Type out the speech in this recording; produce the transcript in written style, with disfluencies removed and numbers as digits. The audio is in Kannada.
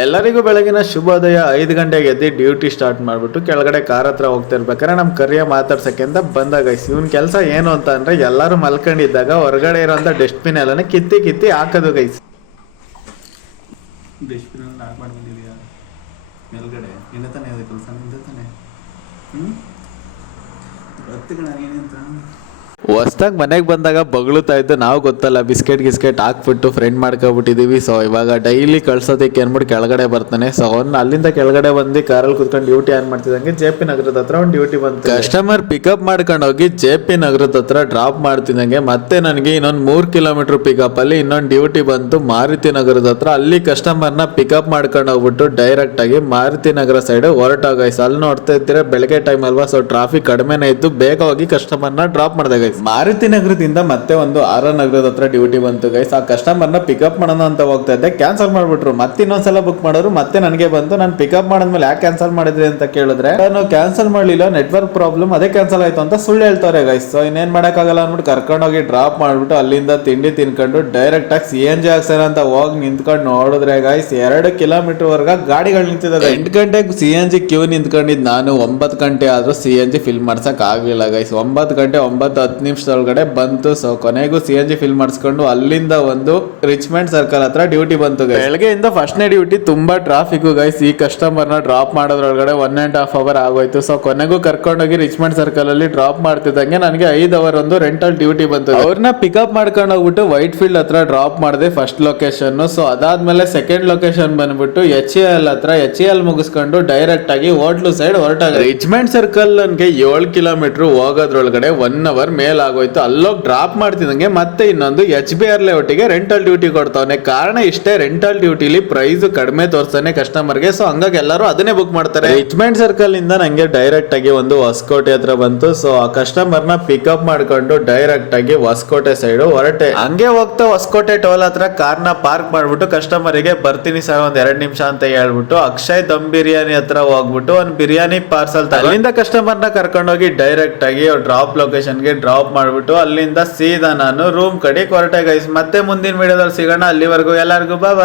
ಎಲ್ಲರಿಗೂ ಬೆಳಗಿನ ಶುಭೋದಯ. 5 ಗಂಟೆಗೆ ಎದ್ದು ಡ್ಯೂಟಿ ಸ್ಟಾರ್ಟ್ ಮಾಡಿಬಿಟ್ಟು ಕೆಳಗಡೆ ಕಾರ್ ಹತ್ರ ಹೋಗ್ತಾ ಇರ್ಬೇಕಾದ್ರೆ ನಮ್ಮ ಕರಿಯ ಮಾತಾಡ್ಸಕ್ಕೆ ಅಂತ ಬಂದ ಗೈಸ್. ಇವನ್ ಕೆಲಸ ಏನು ಅಂತ ಅಂದ್ರೆ ಎಲ್ಲರೂ ಮಲ್ಕೊಂಡಿದ್ದಾಗ ಹೊರಗಡೆ ಇರೋಂಥ ಡಸ್ಟ್ಬಿನ್ ಎಲ್ಲಾನು ಕಿತ್ತಿ ಕಿತ್ತಿ ಹಾಕೋದು ಗೈಸ್. ಡಸ್ಟ್ಬಿನ್ ಎಲ್ಲ ಹಾಕೊಂಡು ಬಂದಿದೆಯಾ ಮೇಲ್ಗಡೆ? ಇಲ್ಲ ತಾನೇ ಅದು ಕೆಲಸ ನಿಂದ ತಾನೆ. ಗೊತ್ತಿಲ್ಲ ನನಗೇನಂತ. ಹೊಸ್ದಾಗಿ ಮನೆಗೆ ಬಂದಾಗ ಬಗಳುತ್ತಾ ಇದ್ದು ನಾವು ಗೊತ್ತಲ್ಲ ಬಿಸ್ಕೆಟ್ ಗಿಸ್ಕೆಟ್ ಹಾಕ್ಬಿಟ್ಟು ಫ್ರೆಂಡ್ ಮಾಡ್ಕೊಬಿಟ್ಟಿದೀವಿ. ಸೊ ಇವಾಗ ಡೈಲಿ ಕಳ್ಸೋದಕ್ಕೆ ಅನ್ಬಿಟ್ಟು ಕೆಳಗಡೆ ಬರ್ತಾನೆ. ಸೊ ಅವ್ನು ಅಲ್ಲಿಂದ ಕೆಳಗಡೆ ಬಂದು ಕಾರಲ್ಲಿ ಕುತ್ಕೊಂಡು ಡ್ಯೂಟಿ ಆನ್ ಮಾಡ್ತಿದ್ದಂಗೆ ಜೆ ಪಿ ನಗರದ ಹತ್ರ ಒಂದು ಡ್ಯೂಟಿ ಬಂತು. ಕಸ್ಟಮರ್ ಪಿಕಪ್ ಮಾಡ್ಕೊಂಡು ಹೋಗಿ ಜೆ ಪಿ ನಗರದ ಹತ್ರ ಡ್ರಾಪ್ ಮಾಡ್ತಿದ್ದಂಗೆ ಮತ್ತೆ ನನಗೆ ಇನ್ನೊಂದು 3 ಕಿಲೋಮೀಟರ್ ಪಿಕಪ್ ಅಲ್ಲಿ ಇನ್ನೊಂದು ಡ್ಯೂಟಿ ಬಂತು ಮಾರುತಿ ನಗರದ ಹತ್ರ. ಅಲ್ಲಿ ಕಸ್ಟಮರ್ನ ಪಿಕಪ್ ಮಾಡ್ಕೊಂಡು ಹೋಗ್ಬಿಟ್ಟು ಡೈರೆಕ್ಟ್ ಆಗಿ ಮಾರುತಿ ನಗರ ಸೈಡ್ ಹೊರಟಾಗ. ಅಲ್ಲಿ ನೋಡ್ತಾ ಇದ್ದೀರಾ ಬೆಳಗ್ಗೆ ಟೈಮ್ ಅಲ್ವಾ, ಸೊ ಟ್ರಾಫಿಕ್ ಕಡಿಮೆನೇ ಇತ್ತು. ಬೇಗ ಹೋಗಿ ಕಸ್ಟಮರ್ನ ಡ್ರಾಪ್ ಮಾಡಿದಾಗ ಮಾರುತಿ ನಗರದಿಂದ ಮತ್ತೆ ಒಂದು ಆರ್ ನಗರದ ಹತ್ರ ಡ್ಯೂಟಿ ಬಂತು ಗೈಸ್. ಆ ಕಸ್ಟಮರ್ನ ಪಿಕಪ್ ಮಾಡೋಣ ಅಂತ ಹೋಗ್ತಾ ಇದ್ದೆ, ಕ್ಯಾನ್ಸಲ್ ಮಾಡ್ಬಿಟ್ರು. ಮತ್ತೆ ಇನ್ನೊಂದ್ಸಲ ಬುಕ್ ಮಾಡೋರು, ಮತ್ತೆ ನನಗೆ ಬಂತು. ನಾನು ಪಿಕಪ್ ಮಾಡಿದ್ಮೇಲೆ ಯಾಕೆ ಕ್ಯಾನ್ಸಲ್ ಮಾಡಿದ್ರಿ ಅಂತ ಕೇಳಿದ್ರೆ ನಾನು ಕ್ಯಾನ್ಸಲ್ ಮಾಡಲಿಲ್ಲ, ನೆಟ್ವರ್ಕ್ ಪ್ರಾಬ್ಲಮ್, ಅದೇ ಕ್ಯಾನ್ಸಲ್ ಆಯ್ತು ಅಂತ ಸುಳ್ಳು ಹೇಳ್ತಾರೆ ಗೈಸ್. ಸೊ ಇನ್ನೇನ್ ಮಾಡಕ್ಕಾಗಲ್ಲ ಅಂದ್ಬಿಟ್ಟು ಕರ್ಕೊಂಡೋಗಿ ಡ್ರಾಪ್ ಮಾಡ್ಬಿಟ್ಟು ಅಲ್ಲಿಂದ ತಿಂಡಿ ತಿನ್ಕೊಂಡು ಡೈರೆಕ್ಟ್ ಆಗಿ CNG ಹಾಕ್ಸೋಣ ಅಂತ ಹೋಗಿ ನಿಂತ್ಕೊಂಡು ನೋಡಿದ್ರೆ ಗೈಸ್ 2 ಕಿಲೋಮೀಟರ್ ವರ್ಗ ಗಾಡಿಗಳು ನಿಂತಿದ್ದಾರೆ. 8 ಗಂಟೆಗೆ CNG ಕ್ಯೂ ನಿಂತ್ಕೊಂಡಿದ್ ನಾನು 9 ಗಂಟೆ ಆದ್ರೂ CNG ಫಿಲ್ ಮಾಡ್ಸಕ್ ಆಗ್ಲಿಲ್ಲ ಗೈಸ್. 9 ಗಂಟೆ 9-10 ನಿಮಿಷದೊಳಗಡೆ ಬಂತು. ಸೊ ಕೊನೆಗೂ CNG ಫಿಲ್ ಮಾಡಿಸ್ಕೊಂಡು ಅಲ್ಲಿಂದ ಒಂದು ರಿಚ್ಮೆಂಟ್ ಸರ್ಕಲ್ ಹತ್ರ ಡ್ಯೂಟಿ ಬಂತು ಗೈಸ್. ಬೆಳಗ್ಗೆಯಿಂದ ಫಸ್ಟ್ನೇ ಡ್ಯೂಟಿ ತುಂಬಾ ಟ್ರಾಫಿಕ್ ಗೈಸ್. ಈ ಕಸ್ಟಮರ್ ನ ಡ್ರಾಪ್ ಮಾಡೋದ್ರೊಳಗಡೆ 1.5 ಅವರ್ ಆಗೋಯ್ತು. ಸೊ ಕೊನೆಗೂ ಕರ್ಕೊಂಡೋಗಿ ರಿಚ್ಮೆಂಟ್ ಸರ್ಕಲ್ ಅಲ್ಲಿ ಡ್ರಾಪ್ ಮಾಡ್ತಿದ್ದಂಗೆ ನನಗೆ 5 ಅವರ್ ಒಂದು ರೆಂಟಲ್ ಡ್ಯೂಟಿ ಬಂತು. ಅವ್ರನ್ನ ಪಿಕಪ್ ಮಾಡ್ಕೊಂಡು ಹೋಗ್ಬಿಟ್ಟು ವೈಟ್ ಫೀಲ್ಡ್ ಹತ್ರ ಡ್ರಾಪ್ ಮಾಡಿದೆ ಫಸ್ಟ್ ಲೊಕೇಶನ್. ಸೊ ಅದಾದ್ಮೇಲೆ ಸೆಕೆಂಡ್ ಲೊಕೇಶನ್ ಬಂದ್ಬಿಟ್ಟು HAL ಹತ್ರ HAL ಮುಗಿಸ್ಕೊಂಡು ಡೈರೆಕ್ಟ್ ಆಗಿ ಹೋಟ್ಲು ಸೈಡ್ ಹೊರಟಾಗ. ರಿಚ್ಮೆಂಟ್ ಸರ್ಕಲ್ ನನಗೆ 7 ಕಿಲೋಮೀಟರ್ ಹೋಗೋದ್ರೊಳಗಡೆ 1 ಅವರ್ ಮೇಲ್ ಆಗೋಯ್ತು. ಅಲ್ಲೋಗಿ ಡ್ರಾಪ್ ಮಾಡ್ತಿದ್ದಂಗೆ ಮತ್ತೆ ಇನ್ನೊಂದು HBR ಲೇಔಟಿಗೆ ರೆಂಟಲ್ ಡ್ಯೂಟಿ ಕೊಡ್ತಾವನೆ. ಕಾರಣ ಇಷ್ಟೇ, ರೆಂಟಲ್ ಡ್ಯೂಟಿಲಿ ಪ್ರೈಸ್ ಕಡಿಮೆ ತೋರಿಸ್ತಾನೆ ಕಸ್ಟಮರ್ಗೆ. ಸೊ ಹಂಗಾಗಿ ಎಲ್ಲರೂ ಅದನ್ನೇ ಬುಕ್ ಮಾಡ್ತಾರೆ. ರಿಚ್ಮೆಂಟ್ ಸರ್ಕಲ್ ಇಂದ ನಂಗೆ ಡೈರೆಕ್ಟ್ ಆಗಿ ಒಂದು ಹೊಸಕೋಟೆ ಹತ್ರ ಬಂತು. ಸೊ ಆ ಕಸ್ಟಮರ್ ನ ಪಿಕಪ್ ಮಾಡ್ಕೊಂಡು ಡೈರೆಕ್ಟ್ ಆಗಿ ಹೊಸಕೋಟೆ ಸೈಡ್ ಹೊರಟೆ. ಹಂಗೆ ಹೋಗ್ತಾ ಹೊಸಕೋಟೆ ಟೋಲ್ ಹತ್ರ ಕಾರ್ನ ಪಾರ್ಕ್ ಮಾಡ್ಬಿಟ್ಟು ಕಸ್ಟಮರಿಗೆ ಬರ್ತೀನಿ ಸರ್ ಒಂದ್ 2 ನಿಮಿಷ ಅಂತ ಹೇಳ್ಬಿಟ್ಟು ಅಕ್ಷಯ್ ದಮ್ ಬಿರಿಯಾನಿ ಹತ್ರ ಹೋಗ್ಬಿಟ್ಟು ಒಂದು ಬಿರಿಯಾನಿ ಪಾರ್ಸಲ್ ಅಲ್ಲಿಂದ ಕಸ್ಟಮರ್ ನ ಕರ್ಕೊಂಡೋಗಿ ಡೈರೆಕ್ಟ್ ಆಗಿ ಡ್ರಾಪ್ ಲೊಕೇಶನ್ಗೆ ಡ್ರಾಪ್ ಮಾಡ್ಬಿಟ್ಟು ಅಲ್ಲಿಂದ ಸೀದಾ ನಾನು ರೂಮ್ ಕಡೆ ಹೊರಟೆ ಗೈಸ್. ಮತ್ತೆ ಮುಂದಿನ ವಿಡಿಯೋದಲ್ಲಿ ಸಿಗೋಣ. ಅಲ್ಲಿವರೆಗೂ ಎಲ್ಲರಿಗೂ ಬಾಯ್.